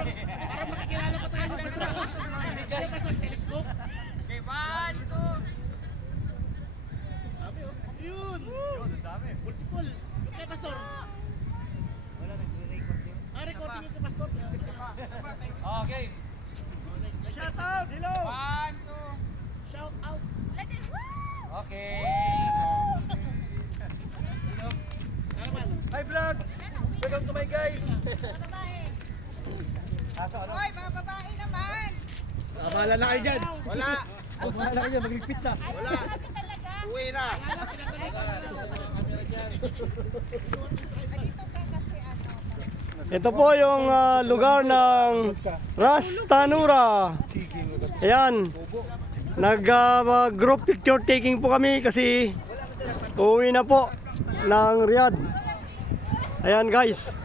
Para makikilala pa tayo sa Pastor. Kaya Pastor, telescope. Okay, 1, 2. Dami oh. Yun! Yun, ang dami. Multiple. Yung kay Pastor. Wala, nagre-record yun. Recording yung kay Pastor. Okay. Shout out! Hello! 1, 2. Shout out! Okay. Ano man? Hi vlog! Welcome to my guys! Hoy, mga babae naman! Bahala na kayo dyan. Wala! Wala kayo, magligpit na. Wala! Uwi na! Dito ka kasi ano. Ito po yung lugar ng Rastanura. Ayan. Nag-group picture taking po kami kasi uuwi na po ng Riyadh. Ayan guys.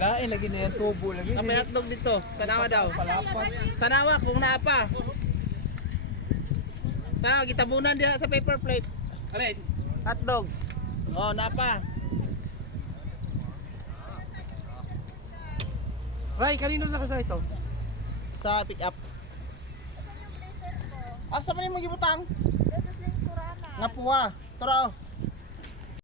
Lain lagi na yan, tubo lagi. May hotdog dito. Tanawa daw. Tanawa kung naapa. Tanawa, gitabunan diha sa paper plate. Alin? Hotdog. Oh, napa. Ray, kanino na kasi ito? Sa pick up. Asa man yung magibutang? Nga puwa. Tara oh.